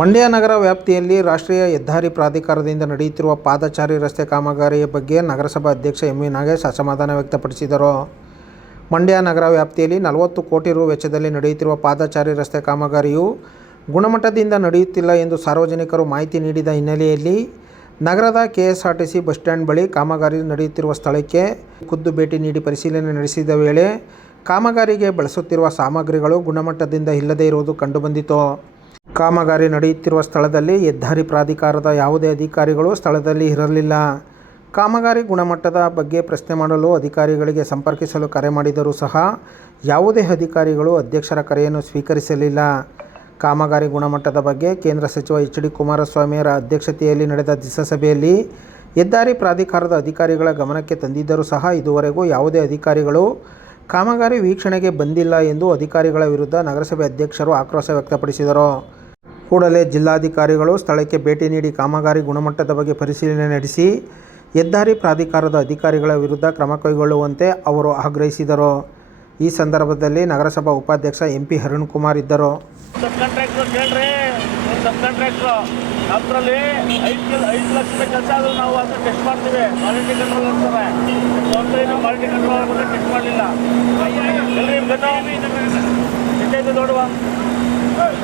ಮಂಡ್ಯ ನಗರ ವ್ಯಾಪ್ತಿಯಲ್ಲಿ ರಾಷ್ಟ್ರೀಯ ಹೆದ್ದಾರಿ ಪ್ರಾಧಿಕಾರದಿಂದ ನಡೆಯುತ್ತಿರುವ ಪಾದಚಾರಿ ರಸ್ತೆ ಕಾಮಗಾರಿಯ ಬಗ್ಗೆ ನಗರಸಭಾ ಅಧ್ಯಕ್ಷ ಎಂ ವಿ ನಾಗೇಶ್ ಅಸಮಾಧಾನ ವ್ಯಕ್ತಪಡಿಸಿದರು. ಮಂಡ್ಯ ನಗರ ವ್ಯಾಪ್ತಿಯಲ್ಲಿ ನಲವತ್ತು ಕೋಟಿ ರು ವೆಚ್ಚದಲ್ಲಿ ನಡೆಯುತ್ತಿರುವ ಪಾದಚಾರಿ ರಸ್ತೆ ಕಾಮಗಾರಿಯು ಗುಣಮಟ್ಟದಿಂದ ನಡೆಯುತ್ತಿಲ್ಲ ಎಂದು ಸಾರ್ವಜನಿಕರು ಮಾಹಿತಿ ನೀಡಿದ ಹಿನ್ನೆಲೆಯಲ್ಲಿ ನಗರದ ಕೆಎಸ್ಆರ್ಟಿಸಿ ಬಸ್ ಸ್ಟ್ಯಾಂಡ್ ಬಳಿ ಕಾಮಗಾರಿ ನಡೆಯುತ್ತಿರುವ ಸ್ಥಳಕ್ಕೆ ಖುದ್ದು ಭೇಟಿ ನೀಡಿ ಪರಿಶೀಲನೆ ನಡೆಸಿದ ವೇಳೆ ಕಾಮಗಾರಿಗೆ ಬಳಸುತ್ತಿರುವ ಸಾಮಗ್ರಿಗಳು ಗುಣಮಟ್ಟದಿಂದ ಇಲ್ಲದೇ ಇರುವುದು ಕಂಡುಬಂದಿತು. ಕಾಮಗಾರಿ ನಡೆಯುತ್ತಿರುವ ಸ್ಥಳದಲ್ಲಿ ಹೆದ್ದಾರಿ ಪ್ರಾಧಿಕಾರದ ಯಾವುದೇ ಅಧಿಕಾರಿಗಳು ಸ್ಥಳದಲ್ಲಿ ಇರಲಿಲ್ಲ. ಕಾಮಗಾರಿ ಗುಣಮಟ್ಟದ ಬಗ್ಗೆ ಪ್ರಶ್ನೆ ಮಾಡಲು ಅಧಿಕಾರಿಗಳಿಗೆ ಸಂಪರ್ಕಿಸಲು ಕರೆ ಮಾಡಿದರೂ ಸಹ ಯಾವುದೇ ಅಧಿಕಾರಿಗಳು ಅಧ್ಯಕ್ಷರ ಕರೆಯನ್ನು ಸ್ವೀಕರಿಸಲಿಲ್ಲ. ಕಾಮಗಾರಿ ಗುಣಮಟ್ಟದ ಬಗ್ಗೆ ಕೇಂದ್ರ ಸಚಿವ ಎಚ್ ಡಿ ಕುಮಾರಸ್ವಾಮಿಯವರ ಅಧ್ಯಕ್ಷತೆಯಲ್ಲಿ ನಡೆದ ದಿಸಸಭೆಯಲ್ಲಿ ಹೆದ್ದಾರಿ ಪ್ರಾಧಿಕಾರದ ಅಧಿಕಾರಿಗಳ ಗಮನಕ್ಕೆ ತಂದಿದ್ದರೂ ಸಹ ಇದುವರೆಗೂ ಯಾವುದೇ ಅಧಿಕಾರಿಗಳು ಕಾಮಗಾರಿ ವೀಕ್ಷಣೆಗೆ ಬಂದಿಲ್ಲ ಎಂದು ಅಧಿಕಾರಿಗಳ ವಿರುದ್ಧ ನಗರಸಭೆ ಅಧ್ಯಕ್ಷರು ಆಕ್ರೋಶ ವ್ಯಕ್ತಪಡಿಸಿದರು. ಕೂಡಲೇ ಜಿಲ್ಲಾಧಿಕಾರಿಗಳು ಸ್ಥಳಕ್ಕೆ ಭೇಟಿ ನೀಡಿ ಕಾಮಗಾರಿ ಗುಣಮಟ್ಟದ ಬಗ್ಗೆ ಪರಿಶೀಲನೆ ನಡೆಸಿ ಹೆದ್ದಾರಿ ಪ್ರಾಧಿಕಾರದ ಅಧಿಕಾರಿಗಳ ವಿರುದ್ಧ ಕ್ರಮ ಕೈಗೊಳ್ಳುವಂತೆ ಅವರು ಆಗ್ರಹಿಸಿದರು. ಈ ಸಂದರ್ಭದಲ್ಲಿ ನಗರಸಭಾ ಉಪಾಧ್ಯಕ್ಷ ಎಂ ಪಿ ಅರುಣ್ ಕುಮಾರ್ ಇದ್ದರು ನೋಡುವ ಗದ್ದೆಲ್ಲ ಮತ್ತೆ ಇಲ್ಲ ಹಿಂಗೆ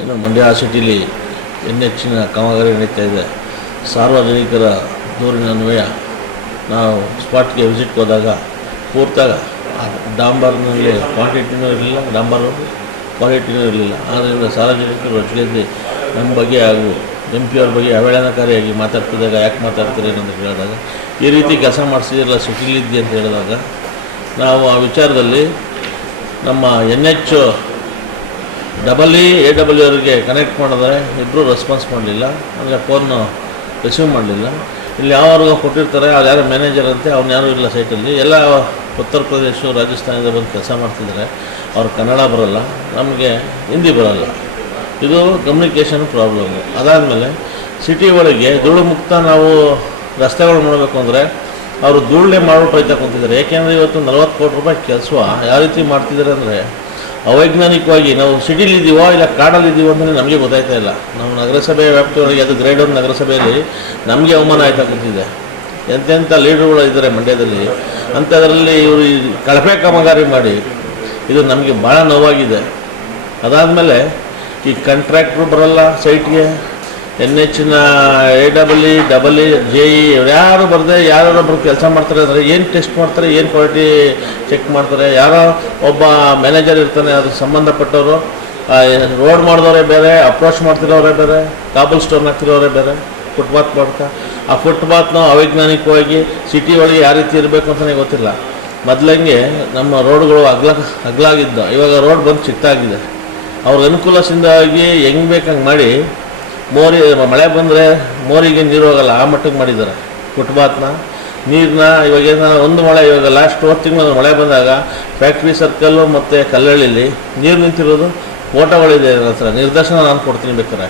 ಏನು ಮಂಡ್ಯ ಸಿಟಿಲಿ ಇನ್ನೆಚ್ಚಿನ ಕಾಮಗಾರಿ ನಡೀತಾ ಇದೆ. ಸಾರ್ವಜನಿಕರ ದೂರಿನ ಅನ್ವಯ. ನಾವು ಸ್ಪಾಟ್ಗೆ ವಿಸಿಟ್ ಹೋದಾಗ ಪೂರ್ತಾಗ ಡಾಂಬರ್ನಲ್ಲಿ ಕ್ವಾಂಟಿಟಿನೂ ಇರಲಿಲ್ಲ, ಡಾಂಬರ್ ಕ್ವಾಲಿಟಿನೂ ಇರಲಿಲ್ಲ. ಆದ್ದರಿಂದ ಸಾರ್ವಜನಿಕರು ರೊಚ್ಚಿಗೆದ್ದು ನಮ್ಮ ಬಗ್ಗೆ ಹಾಗೂ ಎಂ ಪಿ ಅವ್ರ ಬಗ್ಗೆ ಅವೇಳನಕಾರಿಯಾಗಿ ಮಾತಾಡ್ತಿದ್ದಾಗ ಯಾಕೆ ಮಾತಾಡ್ತೀರಿ ಅಂತ ಕೇಳಿದಾಗ, ಈ ರೀತಿ ಕೆಲಸ ಮಾಡಿಸಿದಿರಲ್ಲ ಸಿಟಿಲಿದ್ದಿ ಅಂತ ಹೇಳಿದಾಗ, ನಾವು ಆ ವಿಚಾರದಲ್ಲಿ ನಮ್ಮ N H double E A double ಅವರಿಗೆ ಕನೆಕ್ಟ್ ಮಾಡಿದ್ರೆ ಇಬ್ಬರೂ ರೆಸ್ಪಾನ್ಸ್ ಮಾಡಲಿಲ್ಲ. ಅಂದರೆ ಫೋನ್ ರಿಸೀವ್ ಮಾಡಲಿಲ್ಲ. ಇಲ್ಲಿ ಯಾವಾಗ ಕೊಟ್ಟಿರ್ತಾರೆ ಅದು ಯಾರು ಮ್ಯಾನೇಜರ್ ಅಂತೆ, ಅವ್ನು ಯಾರೂ ಇಲ್ಲ ಸೈಟಲ್ಲಿ ಎಲ್ಲ ಉತ್ತರ ಪ್ರದೇಶ ರಾಜಸ್ಥಾನದ ಬಂದು ಕೆಲಸ ಮಾಡ್ತಿದ್ದಾರೆ ಅವ್ರು ಕನ್ನಡ ಬರೋಲ್ಲ, ನಮಗೆ ಹಿಂದಿ ಬರೋಲ್ಲ. ಇದು ಕಮ್ಯುನಿಕೇಷನ್ ಪ್ರಾಬ್ಲಮ್ಮು ಅದಾದಮೇಲೆ ಸಿಟಿ ಒಳಗೆ ಧೂಳು ಮುಕ್ತ ನಾವು ರಸ್ತೆಗಳು ಮಾಡಬೇಕು ಅಂದರೆ ಅವರು ಧೂಳನ್ನೇ ಮಾಡ್ಬಿಟ್ಟು ಹೋಯ್ತಾ ಕುಂತಿದ್ದಾರೆ. ಯಾಕೆಂದರೆ ಇವತ್ತು ನಲ್ವತ್ತು ಕೋಟಿ ರೂಪಾಯಿ ಕೆಲಸ ಯಾವ ರೀತಿ ಮಾಡ್ತಿದ್ದಾರೆ ಅಂದರೆ, ಅವೈಜ್ಞಾನಿಕವಾಗಿ ನಾವು ಸಿಟಿಲಿದ್ದೀವೋ ಇಲ್ಲ ಕಾಡಲ್ಲಿದ್ದೀವೋ ಅಂದರೆ ನಮಗೆ ಗೊತ್ತಾಯ್ತಾ ಇಲ್ಲ. ನಾವು ನಗರಸಭೆ ವ್ಯಾಪ್ತಿಯೊಳಗೆ, ಅದು ಗ್ರೇಡ್ ಒನ್ ನಗರಸಭೆಯಲ್ಲಿ ನಮಗೆ ಅವಮಾನ ಆಯ್ತಾ ಕುಂತಿದೆ. ಎಂತೆಂಥ ಲೀಡರ್ಗಳು ಇದ್ದಾರೆ ಮಂಡ್ಯದಲ್ಲಿ. ಅಂಥದ್ರಲ್ಲಿ ಇವರು ಕಳಪೆ ಕಾಮಗಾರಿ ಮಾಡಿ, ಇದು ನಮಗೆ ಭಾಳ ನೋವಾಗಿದೆ. ಅದಾದಮೇಲೆ ಈ ಕಾಂಟ್ರಾಕ್ಟ್ರು ಬರಲ್ಲ ಸೈಟ್ಗೆ N ಎಚ್ನ A double E double E J E ಯಾರು ಬರದೆ ಯಾರೊಬ್ಬರು ಕೆಲಸ ಮಾಡ್ತಾರೆ ಅಂದರೆ ಏನು ಟೆಸ್ಟ್ ಮಾಡ್ತಾರೆ, ಏನು ಕ್ವಾಲಿಟಿ ಚೆಕ್ ಮಾಡ್ತಾರೆ, ಯಾರೋ ಒಬ್ಬ ಮ್ಯಾನೇಜರ್ ಇರ್ತಾನೆ ಅದಕ್ಕೆ ಸಂಬಂಧಪಟ್ಟವರು ರೋಡ್ ಮಾಡಿದವರೇ ಬೇರೆ ಅಪ್ರೋಚ್ ಮಾಡ್ತಿರೋರೇ ಬೇರೆ ಕಾಬಲ್ ಸ್ಟೋನ್ ಹಾಕ್ತಿರೋರೇ ಬೇರೆ ಫುಟ್ಪಾತ್ ಮಾಡ್ತಾ. ಆ ಫುಟ್ಪಾತ್ನ ಅವೈಜ್ಞಾನಿಕವಾಗಿ ಸಿಟಿ ಒಳಗೆ ಯಾವ ರೀತಿ ಇರಬೇಕು ಅಂತಲೇ ಗೊತ್ತಿಲ್ಲ. ಮೊದಲಂಗೆ ನಮ್ಮ ರೋಡ್ಗಳು ಅಗ್ಲ, ಅಗ್ಲಾಗಿದ್ದ. ಇವಾಗ ರೋಡ್ ಬಂದು ಚಿತ್ತಾಗಿದೆ ಅವ್ರ ಅನುಕೂಲದಿಂದಾಗಿ ಹೆಂಗೆ ಬೇಕಂಗೆ ಮಾಡಿ ಮೋರಿ ಮಳೆ ಬಂದರೆ ಮೋರಿಗೆ ನೀರು ಹೋಗಲ್ಲ ಆ ಮಟ್ಟಕ್ಕೆ ಮಾಡಿದ್ದಾರೆ. ಫುಟ್ಪಾತ್ನ ನೀರನ್ನ ಇವಾಗೇನ ಒಂದು ಮಳೆ ಇವಾಗ ಲಾಸ್ಟ್ ಹೋದ ತಿಂಗಳು ಮಳೆ ಬಂದಾಗ ಫ್ಯಾಕ್ಟ್ರಿ ಸರ್ಕಲ್ಲು ಮತ್ತು ಕಲ್ಲಳ್ಳಿಲಿ ನೀರು ನಿಂತಿರೋದು ಫೋಟೋಗಳಿದೆ ನನ್ನ ಹತ್ರ. ನಿರ್ದೇಶನ ನಾನು ಕೊಡ್ತೀನಿ ಬೇಕಾರೆ.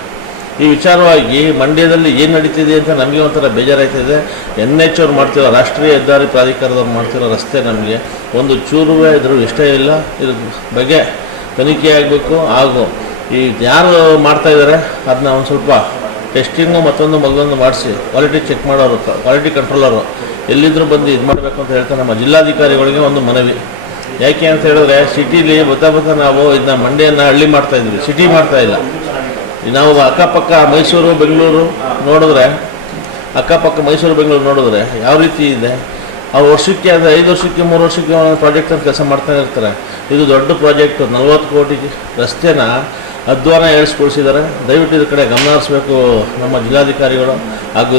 ಈ ವಿಚಾರವಾಗಿ ಮಂಡ್ಯದಲ್ಲಿ ಏನು ನಡೀತಿದೆ ಅಂತ ನಮಗೆ ಒಂಥರ ಬೇಜಾರಾಯ್ತಿದೆ. ಎನ್ ಎಚ್ ಅವ್ರು ಮಾಡ್ತಿರೋ ರಾಷ್ಟ್ರೀಯ ಹೆದ್ದಾರಿ ಪ್ರಾಧಿಕಾರದವ್ರು ಮಾಡ್ತಿರೋ ರಸ್ತೆ ನಮಗೆ ಒಂದು ಚೂರುವೆ ಇದ್ರ ಇಷ್ಟ ಇಲ್ಲ. ಇದ್ರ ಬಗ್ಗೆ ತನಿಖೆ ಆಗಬೇಕು ಹಾಗೂ ಈ ಯಾರು ಮಾಡ್ತಾ ಇದ್ದಾರೆ ಅದನ್ನ ಒಂದು ಸ್ವಲ್ಪ ಟೆಸ್ಟಿಂಗು ಮತ್ತೊಂದು ಮಗದೊಂದು ಮಾಡಿಸಿ. ಕ್ವಾಲಿಟಿ ಚೆಕ್ ಮಾಡೋರು ಕ್ವಾಲಿಟಿ ಕಂಟ್ರೋಲರು ಎಲ್ಲಿದ್ದರೂ ಬಂದು ಇದು ಮಾಡಬೇಕು ಅಂತ ಹೇಳ್ತಾರೆ ನಮ್ಮ ಜಿಲ್ಲಾಧಿಕಾರಿಗಳಿಗೆ ಒಂದು ಮನವಿ. ಯಾಕೆ ಅಂತ ಹೇಳಿದ್ರೆ ಸಿಟೀಲಿ ಬತ್ತಾ ಬರ್ತಾ ನಾವು ಇದನ್ನ ಮಂಡ್ಯನ ಹಳ್ಳಿ ಮಾಡ್ತಾ ಇದ್ವಿ. ಸಿಟಿ ಮಾಡ್ತಾ ಇಲ್ಲ. ನಾವು ಅಕ್ಕಪಕ್ಕ ಮೈಸೂರು, ಬೆಂಗಳೂರು ನೋಡಿದ್ರೆ, ಅಕ್ಕಪಕ್ಕ ಮೈಸೂರು, ಬೆಂಗಳೂರು ನೋಡಿದ್ರೆ ಯಾವ ರೀತಿ ಇದೆ? ಆ ವರ್ಷಕ್ಕೆ ಅಂದರೆ ಐದು ವರ್ಷಕ್ಕೆ, ಮೂರು ವರ್ಷಕ್ಕೆ ಪ್ರಾಜೆಕ್ಟ್ ಅಂತ ಕೆಲಸ ಮಾಡ್ತಾ ಇರ್ತಾರೆ. ಇದು ದೊಡ್ಡ ಪ್ರಾಜೆಕ್ಟು ನಲ್ವತ್ತು ಕೋಟಿ ರಸ್ತೆನ ಅಧ್ವಾನ ಏಳಿಸ್ಕೊಳಿಸಿದ್ದಾರೆ ದಯವಿಟ್ಟು ಇದ್ರ ಕಡೆ ಗಮನ ಹರಿಸ್ಬೇಕು ನಮ್ಮ ಜಿಲ್ಲಾಧಿಕಾರಿಗಳು. ಹಾಗೂ